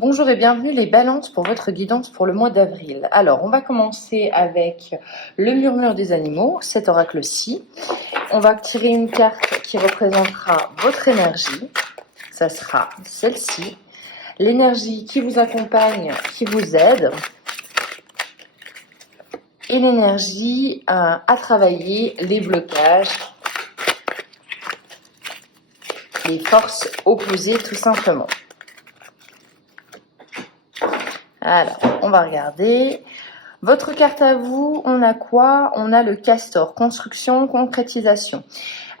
Bonjour et bienvenue les balances pour votre guidance pour le mois d'avril. Alors, on va commencer avec le murmure des animaux, cet oracle-ci. On va tirer une carte qui représentera votre énergie. Ça sera celle-ci. L'énergie qui vous accompagne, qui vous aide. Et l'énergie à travailler les blocages, les forces opposées tout simplement. Alors, on va regarder. Votre carte à vous, on a quoi? On a le castor, construction, concrétisation.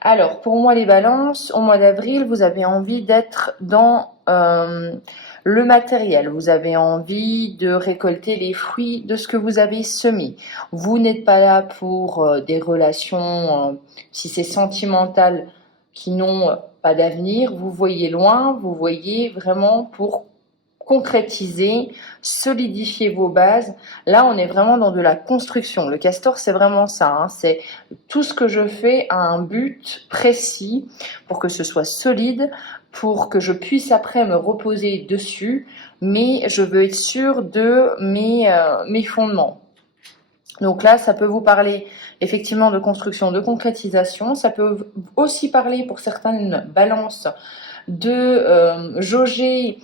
Alors, pour moi les balances, au mois d'avril, vous avez envie d'être dans le matériel. Vous avez envie de récolter les fruits de ce que vous avez semé. Vous n'êtes pas là pour des relations, si c'est sentimental, qui n'ont pas d'avenir. Vous voyez loin, vous voyez vraiment pour concrétiser, solidifier vos bases. Là, on est vraiment dans de la construction. Le castor, c'est vraiment ça. Hein. C'est tout ce que je fais a un but précis pour que ce soit solide, pour que je puisse après me reposer dessus, mais je veux être sûre de mes fondements. Donc là, ça peut vous parler effectivement de construction, de concrétisation. Ça peut aussi parler pour certaines balances de jauger,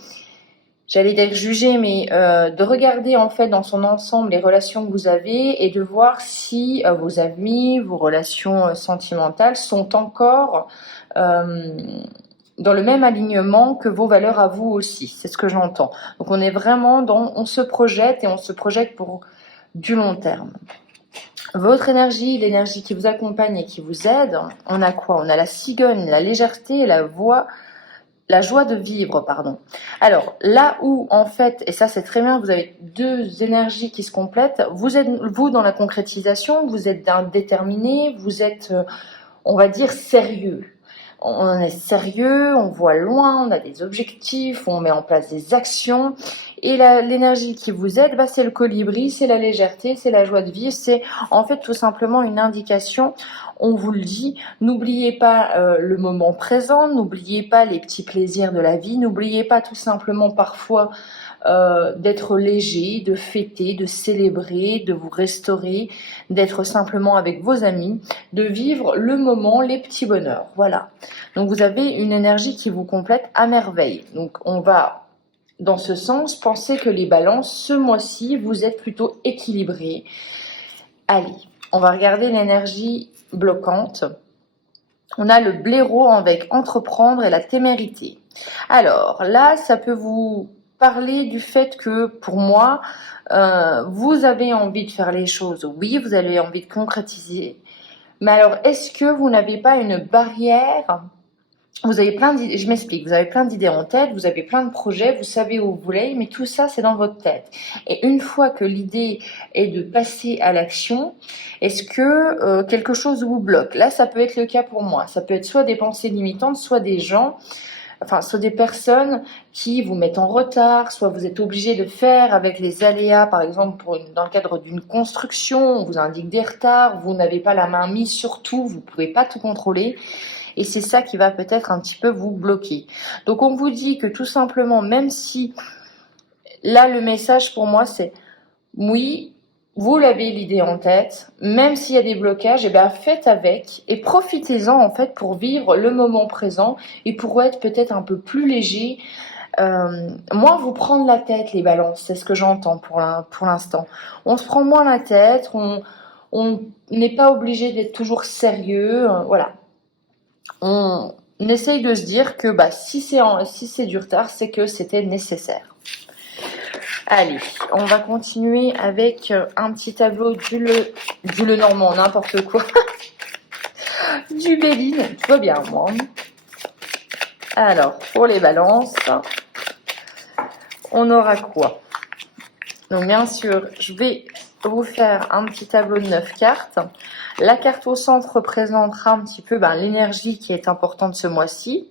j'allais dire juger, mais de regarder en fait dans son ensemble les relations que vous avez et de voir si vos amis, vos relations sentimentales sont encore dans le même alignement que vos valeurs à vous aussi. C'est ce que j'entends. Donc on est vraiment dans, on se projette et on se projette pour du long terme. Votre énergie, l'énergie qui vous accompagne et qui vous aide, on a quoi? On a la cigogne, la légèreté, la joie de vivre, pardon. Alors, là où, en fait, et ça c'est très bien, vous avez deux énergies qui se complètent, vous êtes, vous, dans la concrétisation, vous êtes déterminé, vous êtes, on va dire, sérieux. On est sérieux, on voit loin, on a des objectifs, on met en place des actions. Et l'énergie qui vous aide, c'est le colibri, c'est la légèreté, c'est la joie de vivre, c'est en fait tout simplement une indication. On vous le dit, n'oubliez pas le moment présent, n'oubliez pas les petits plaisirs de la vie, n'oubliez pas tout simplement parfois d'être léger, de fêter, de célébrer, de vous restaurer, d'être simplement avec vos amis, de vivre le moment, les petits bonheurs. Voilà. Donc vous avez une énergie qui vous complète à merveille. Donc on va, dans ce sens, penser que les balances, ce mois-ci, vous êtes plutôt équilibrés. Allez, on va regarder l'énergie bloquante. On a le blaireau avec entreprendre et la témérité. Alors là, ça peut vous parler du fait que pour moi, vous avez envie de faire les choses. Oui, vous avez envie de concrétiser. Mais alors, est-ce que vous n'avez pas une barrière? Vous avez plein d'idées, je m'explique, vous avez plein d'idées en tête, vous avez plein de projets, vous savez où vous voulez, mais tout ça, c'est dans votre tête. Et une fois que l'idée est de passer à l'action, est-ce que quelque chose vous bloque? Là, ça peut être le cas pour moi. Ça peut être soit des pensées limitantes, soit des gens, enfin, soit des personnes qui vous mettent en retard, soit vous êtes obligé de faire avec les aléas, par exemple, dans le cadre d'une construction, on vous indique des retards, vous n'avez pas la main mise sur tout, vous ne pouvez pas tout contrôler. Et c'est ça qui va peut-être un petit peu vous bloquer. Donc on vous dit que tout simplement, même si là le message pour moi c'est oui, vous l'avez l'idée en tête, même s'il y a des blocages, et bien faites avec et profitez-en en fait pour vivre le moment présent et pour être peut-être un peu plus léger. Moins vous prendre la tête, les balances, c'est ce que j'entends pour l'instant. On se prend moins la tête, on n'est pas obligé d'être toujours sérieux, voilà. On essaye de se dire que si c'est du retard, c'est que c'était nécessaire. Allez, on va continuer avec un petit tableau du Lenormand, n'importe quoi. Du Béline, tout va bien moi. Alors, pour les balances, on aura quoi? Donc bien sûr, je vais vous faire un petit tableau de 9 cartes. La carte au centre représentera un petit peu l'énergie qui est importante ce mois-ci.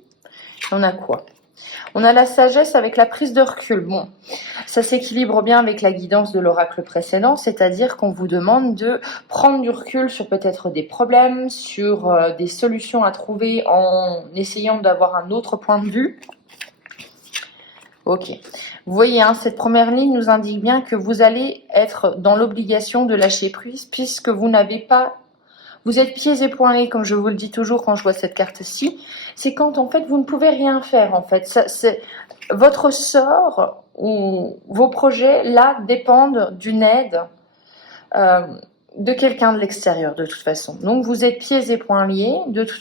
On a quoi? On a la sagesse avec la prise de recul. Bon, ça s'équilibre bien avec la guidance de l'oracle précédent, c'est-à-dire qu'on vous demande de prendre du recul sur peut-être des problèmes, sur des solutions à trouver en essayant d'avoir un autre point de vue. Ok. Vous voyez, hein, cette première ligne nous indique bien que vous allez être dans l'obligation de lâcher prise puisque vous n'avez pas... Vous êtes pieds et poings liés, comme je vous le dis toujours quand je vois cette carte-ci. C'est quand, en fait, vous ne pouvez rien faire, en fait. Ça, c'est... Votre sort ou vos projets, là, dépendent d'une aide euh, de quelqu'un de l'extérieur, de toute façon. Donc, vous êtes pieds et poings liés.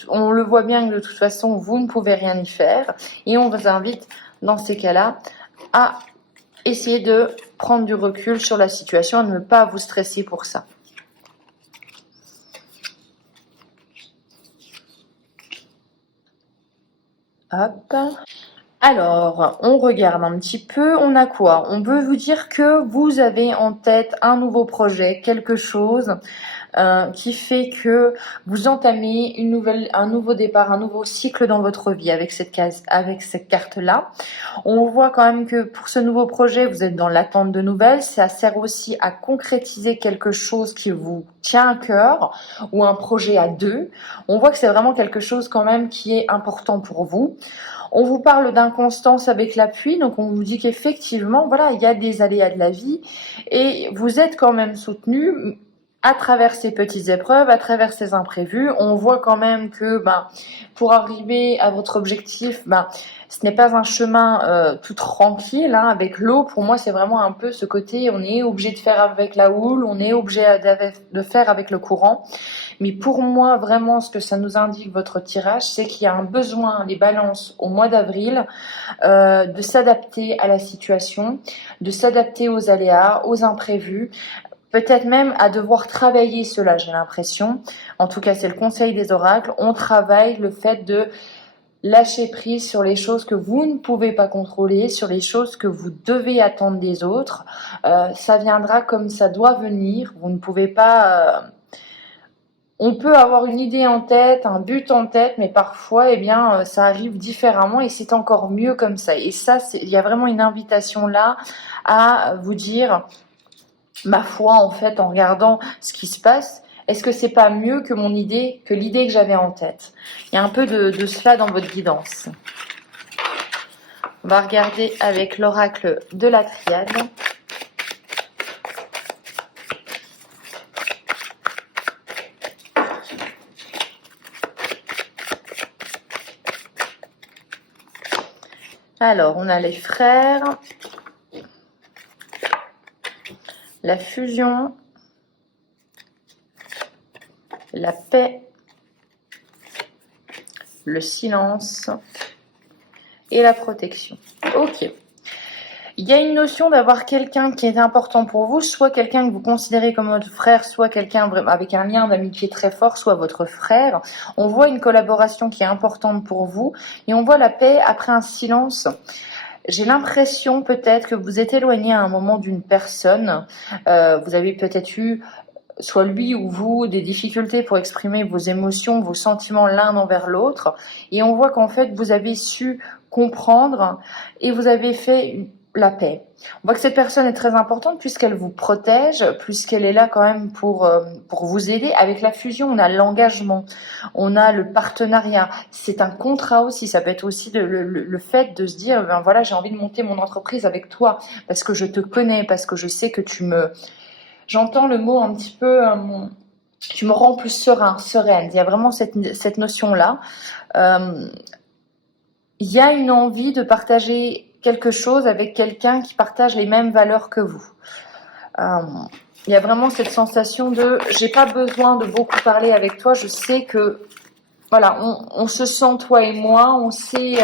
On le voit bien que, de toute façon, vous ne pouvez rien y faire. Et on vous invite, dans ces cas-là, à essayer de prendre du recul sur la situation et de ne pas vous stresser pour ça. Hop. Alors, on regarde un petit peu, on a quoi? On peut vous dire que vous avez en tête un nouveau projet, quelque chose qui fait que vous entamez un nouveau départ, un nouveau cycle dans votre vie avec cette carte-là. On voit quand même que pour ce nouveau projet, vous êtes dans l'attente de nouvelles. Ça sert aussi à concrétiser quelque chose qui vous tient à cœur ou un projet à deux. On voit que c'est vraiment quelque chose quand même qui est important pour vous. On vous parle d'inconstance avec la pluie, donc on vous dit qu'effectivement, voilà, il y a des aléas de la vie et vous êtes quand même soutenu à travers ces petites épreuves, à travers ces imprévus. On voit quand même que pour arriver à votre objectif, ce n'est pas un chemin tout tranquille, hein, avec l'eau. Pour moi, c'est vraiment un peu ce côté, on est obligé de faire avec la houle, on est obligé de faire avec le courant. Mais pour moi, vraiment, ce que ça nous indique, votre tirage, c'est qu'il y a un besoin, les balances, au mois d'avril, de s'adapter à la situation, de s'adapter aux aléas, aux imprévus, peut-être même à devoir travailler cela, j'ai l'impression. En tout cas, c'est le conseil des oracles. On travaille le fait de lâcher prise sur les choses que vous ne pouvez pas contrôler, sur les choses que vous devez attendre des autres. Ça viendra comme ça doit venir. Vous ne pouvez pas... On peut avoir une idée en tête, un but en tête, mais parfois, ça arrive différemment et c'est encore mieux comme ça. Et ça, il y a vraiment une invitation là à vous dire, ma foi, en fait, en regardant ce qui se passe, est-ce que c'est pas mieux que l'idée que j'avais en tête? Il y a un peu de cela dans votre guidance. On va regarder avec l'oracle de la triade. Alors, on a les frères, la fusion, la paix, le silence et la protection. Ok. Il y a une notion d'avoir quelqu'un qui est important pour vous, soit quelqu'un que vous considérez comme votre frère, soit quelqu'un avec un lien d'amitié très fort, soit votre frère. On voit une collaboration qui est importante pour vous et on voit la paix après un silence. J'ai l'impression peut-être que vous êtes éloigné à un moment d'une personne. Vous avez peut-être eu, soit lui ou vous, des difficultés pour exprimer vos émotions, vos sentiments l'un envers l'autre. Et on voit qu'en fait, vous avez su comprendre et vous avez fait la paix. On voit que cette personne est très importante puisqu'elle vous protège, puisqu'elle est là quand même pour vous aider. Avec la fusion, on a l'engagement, on a le partenariat. C'est un contrat aussi. Ça peut être aussi le fait de se dire, voilà, j'ai envie de monter mon entreprise avec toi parce que je te connais, parce que je sais que j'entends le mot un petit peu, tu me rends plus sereine. Il y a vraiment cette notion-là. Il y a une envie de partager quelque chose avec quelqu'un qui partage les mêmes valeurs que vous. Il y a vraiment cette sensation de j'ai pas besoin de beaucoup parler avec toi, je sais que voilà, on se sent toi et moi, on sait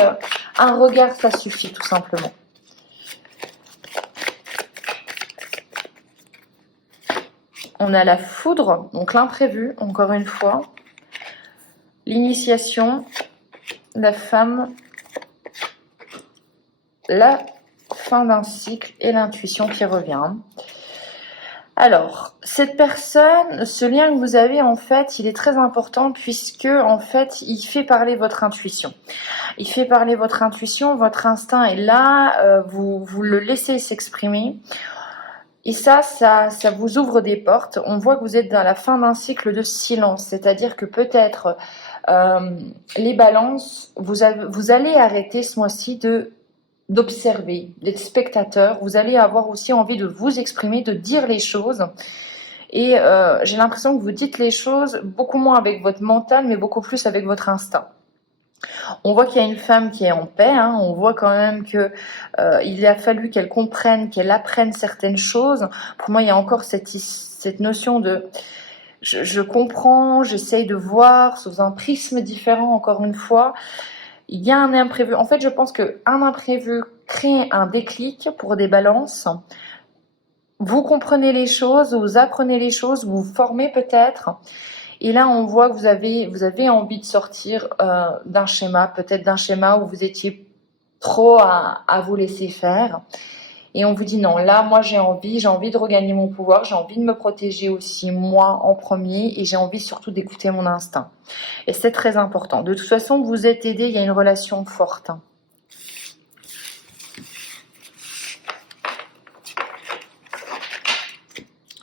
un regard ça suffit tout simplement. On a la foudre, donc l'imprévu, encore une fois, l'initiation, la femme, la fin d'un cycle et l'intuition qui revient. Alors, cette personne, ce lien que vous avez, en fait, il est très important puisque, en fait, il fait parler votre intuition. Il fait parler votre intuition, votre instinct est là, vous le laissez s'exprimer. Et ça vous ouvre des portes. On voit que vous êtes dans la fin d'un cycle de silence, c'est-à-dire que peut-être les balances, vous allez arrêter ce mois-ci de d'observer, d'être spectateur. Vous allez avoir aussi envie de vous exprimer, de dire les choses. Et j'ai l'impression que vous dites les choses beaucoup moins avec votre mental, mais beaucoup plus avec votre instinct. On voit qu'il y a une femme qui est en paix, hein. On voit quand même que il a fallu qu'elle comprenne, qu'elle apprenne certaines choses. Pour moi, il y a encore cette notion de je comprends, j'essaye de voir sous un prisme différent, encore une fois. Il y a un imprévu. En fait, je pense qu'un imprévu crée un déclic pour des balances. Vous comprenez les choses, vous apprenez les choses, vous vous formez peut-être. Et là, on voit que vous avez envie de sortir d'un schéma, peut-être d'un schéma où vous étiez trop à vous laisser faire. Et on vous dit non, là, moi, j'ai envie de regagner mon pouvoir, j'ai envie de me protéger aussi, moi, en premier, et j'ai envie surtout d'écouter mon instinct. Et c'est très important. De toute façon, vous êtes aidé, il y a une relation forte.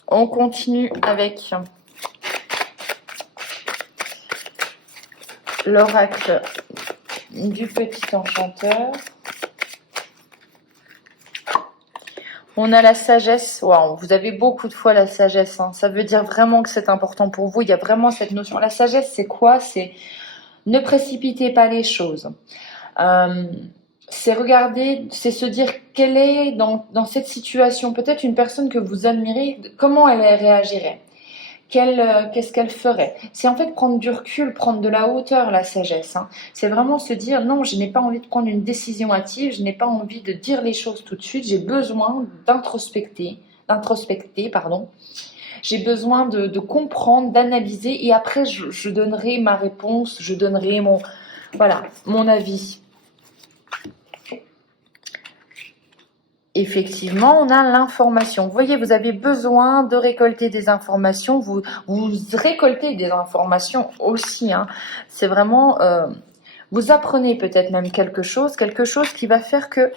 On continue avec l'oracle du petit enchanteur. On a la sagesse. Wow, vous avez beaucoup de fois la sagesse. Hein. Ça veut dire vraiment que c'est important pour vous. Il y a vraiment cette notion. La sagesse, c'est quoi? C'est ne précipitez pas les choses. C'est regarder, c'est se dire quelle est dans cette situation peut-être une personne que vous admirez, comment elle réagirait. Qu'est-ce qu'elle ferait? C'est en fait prendre du recul, prendre de la hauteur, la sagesse. Hein. C'est vraiment se dire, non, je n'ai pas envie de prendre une décision hâtive, je n'ai pas envie de dire les choses tout de suite, j'ai besoin d'introspecter, pardon. J'ai besoin de comprendre, d'analyser, et après, je donnerai ma réponse, je donnerai mon avis. Effectivement, on a l'information. Vous voyez, vous avez besoin de récolter des informations. Vous récoltez des informations aussi. Hein. C'est vraiment, vous apprenez peut-être même quelque chose qui va faire que,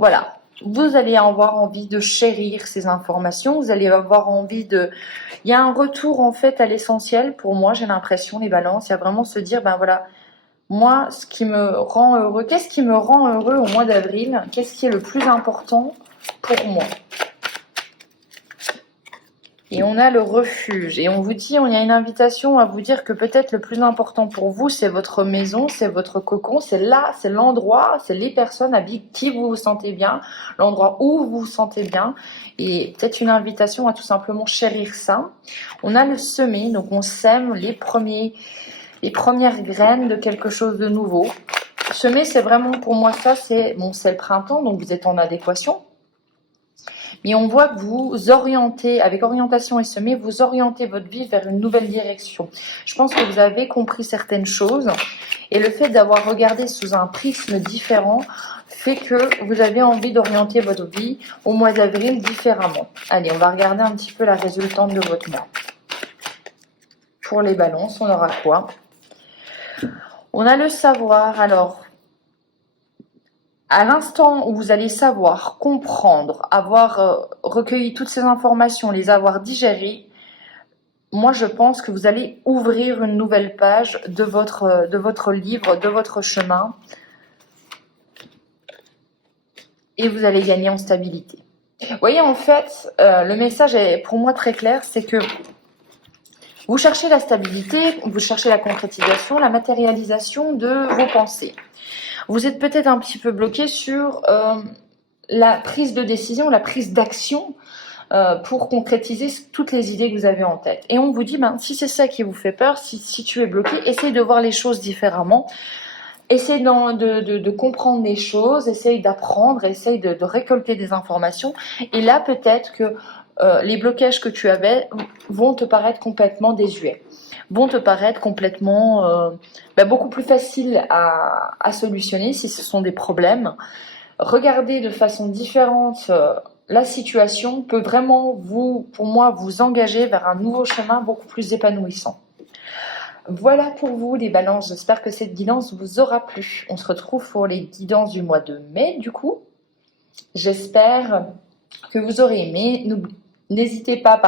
voilà, vous allez avoir envie de chérir ces informations. Vous allez avoir envie de... Il y a un retour en fait à l'essentiel. Pour moi, j'ai l'impression, les balances, il y a vraiment se dire, ben voilà, moi, ce qui me rend heureux, qu'est-ce qui me rend heureux au mois d'avril? Qu'est-ce qui est le plus important pour moi? Et on a le refuge. Et on vous dit, il y a une invitation à vous dire que peut-être le plus important pour vous, c'est votre maison, c'est votre cocon, c'est là, c'est l'endroit, c'est les personnes avec qui vous vous sentez bien, l'endroit où vous vous sentez bien. Et peut-être une invitation à tout simplement chérir ça. On a le semer, donc on sème les premières graines de quelque chose de nouveau. Semer, c'est vraiment pour moi ça, c'est le printemps, donc vous êtes en adéquation. Mais on voit que vous orientez, avec orientation et semer, vous orientez votre vie vers une nouvelle direction. Je pense que vous avez compris certaines choses, et le fait d'avoir regardé sous un prisme différent fait que vous avez envie d'orienter votre vie au mois d'avril différemment. Allez, on va regarder un petit peu la résultante de votre mois. Pour les balances, on aura quoi? On a le savoir. Alors, à l'instant où vous allez savoir, comprendre, avoir recueilli toutes ces informations, les avoir digérées, moi je pense que vous allez ouvrir une nouvelle page de votre livre, de votre chemin, et vous allez gagner en stabilité. Vous voyez, en fait, le message est pour moi très clair, c'est que vous cherchez la stabilité, vous cherchez la concrétisation, la matérialisation de vos pensées. Vous êtes peut-être un petit peu bloqué sur la prise de décision, la prise d'action pour concrétiser toutes les idées que vous avez en tête. Et on vous dit, si c'est ça qui vous fait peur, si tu es bloqué, essaye de voir les choses différemment. Essaye de comprendre les choses, essaye d'apprendre, essaye de récolter des informations. Et là, peut-être que les blocages que tu avais vont te paraître complètement désuets, vont te paraître complètement beaucoup plus faciles à solutionner si ce sont des problèmes. Regarder de façon différente la situation peut vraiment pour moi, vous engager vers un nouveau chemin beaucoup plus épanouissant. Voilà pour vous les balances, j'espère que cette guidance vous aura plu. On se retrouve pour les guidances du mois de mai du coup. J'espère que vous aurez aimé. N'hésitez pas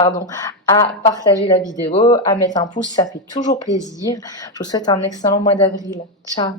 à partager la vidéo, à mettre un pouce, ça fait toujours plaisir. Je vous souhaite un excellent mois d'avril. Ciao!